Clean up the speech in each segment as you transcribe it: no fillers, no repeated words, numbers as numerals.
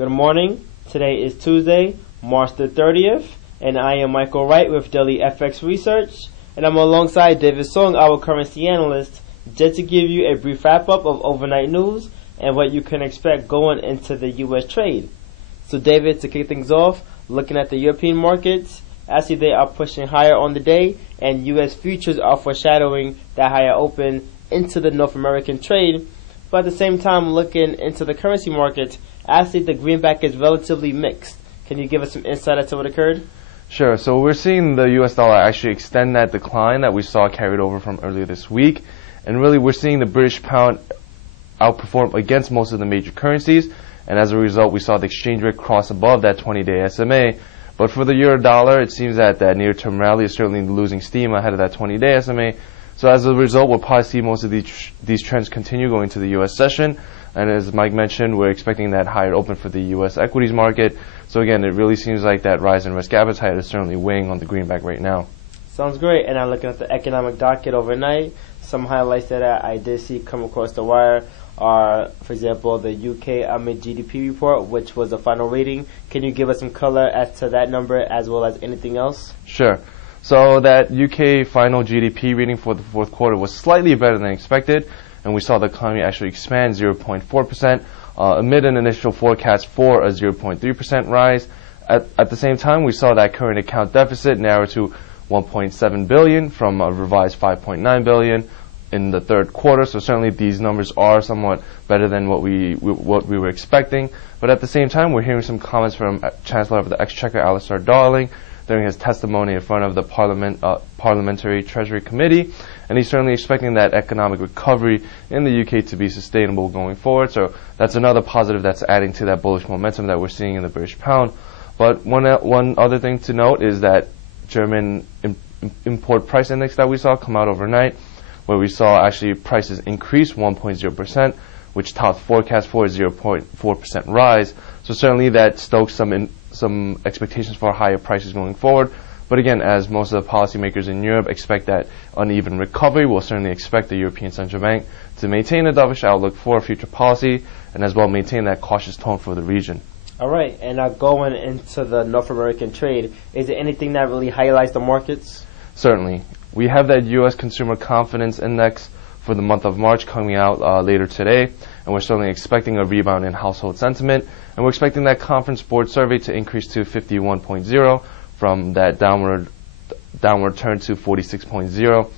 Good morning. Today is Tuesday, March the 30th, and I am Michael Wright with DailyFX Research, and I'm alongside David Song, our currency analyst, just to give you a brief wrap-up of overnight news and what you can expect going into the U.S. trade. So David, to kick things off, looking at the European markets, actually they are pushing higher on the day, and U.S. futures are foreshadowing that higher open into the North American trade. But at the same time, looking into the currency markets, actually the greenback is relatively mixed. Can you give us some insight as to what occurred? Sure. So we're seeing the U.S. dollar actually extend that decline that we saw carried over from earlier this week. And really we're seeing the British pound outperform against most of the major currencies. And as a result, we saw the exchange rate cross above that 20-day SMA. But for the euro dollar, it seems that near-term rally is certainly losing steam ahead of that 20-day SMA. So as a result, we'll probably see most of these trends continue going to the U.S. session. And as Mike mentioned, we're expecting that higher open for the U.S. equities market. So again, it really seems like that rise in risk appetite is certainly weighing on the greenback right now. Sounds great. And I'm looking at the economic docket overnight. Some highlights that I did see come across the wire are, for example, the UK mid-GDP report, which was the final rating. Can you give us some color as to that number as well as anything else? Sure. So that UK final GDP reading for the fourth quarter was slightly better than expected, and we saw the economy actually expand 0.4% amid an initial forecast for a 0.3% rise. At the same time, we saw that current account deficit narrow to 1.7 billion from a revised 5.9 billion in the third quarter. So certainly these numbers are somewhat better than what we were expecting. But at the same time, we're hearing some comments from Chancellor of the Exchequer, Alistair Darling, during his testimony in front of the Parliamentary Treasury Committee, and he's certainly expecting that economic recovery in the UK to be sustainable going forward. So that's another positive that's adding to that bullish momentum that we're seeing in the British pound. But one other thing to note is that German import price index that we saw come out overnight, where we saw actually prices increase 1.0%, which topped forecast for a 0.4% rise. So certainly that stokes some expectations for higher prices going forward. But again, as most of the policymakers in Europe expect that uneven recovery, we'll certainly expect the European Central Bank to maintain a dovish outlook for future policy and as well maintain that cautious tone for the region. All right, and now going into the North American trade, is there anything that really highlights the markets? Certainly. We have that U.S. Consumer Confidence Index for the month of March coming out later today, and we're certainly expecting a rebound in household sentiment, and we're expecting that Conference Board survey to increase to 51.0 from that downward turn to 46.0.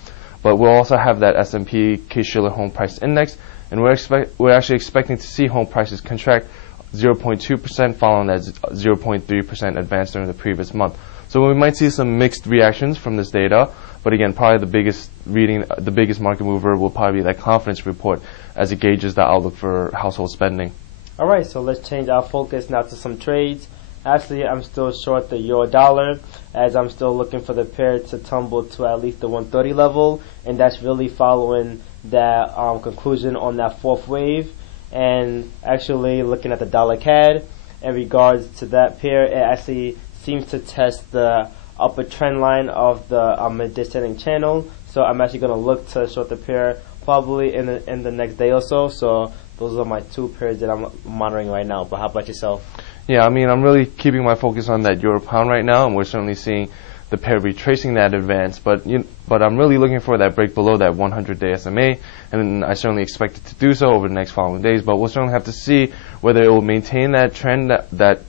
But we'll also have that S&P Case-Shiller Home Price Index, and we're actually expecting to see home prices contract 0.2% following that 0.3% advance during the previous month. So we might see some mixed reactions from this data, but again, probably the biggest market mover will probably be that confidence report as it gauges the outlook for household spending. All right, so let's change our focus now to some trades. Actually, I'm still short the euro dollar, as I'm still looking for the pair to tumble to at least the 130 level, and that's really following that conclusion on that fourth wave. And actually, looking at the dollar CAD, in regards to that pair, it actually seems to test the upper trend line of the descending channel. So I'm actually going to look to short the pair probably in the next day or so. So those are my two pairs that I'm monitoring right now. But how about yourself? Yeah, I mean, I'm really keeping my focus on that euro pound right now, and we're certainly seeing the pair retracing that advance. But I'm really looking for that break below that 100-day SMA, and I certainly expect it to do so over the next following days. But we'll certainly have to see whether it will maintain that trend, that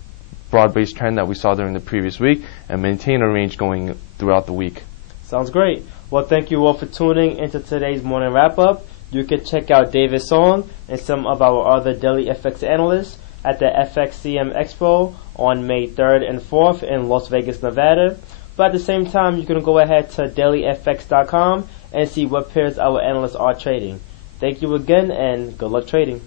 broad-based trend that we saw during the previous week, and maintain a range going throughout the week. Sounds great. Well, thank you all for tuning into today's morning wrap-up. You can check out David Song and some of our other DailyFX analysts at the FXCM Expo on May 3rd and 4th in Las Vegas, Nevada. But at the same time, you can go ahead to dailyfx.com and see what pairs our analysts are trading. Thank you again, and good luck trading.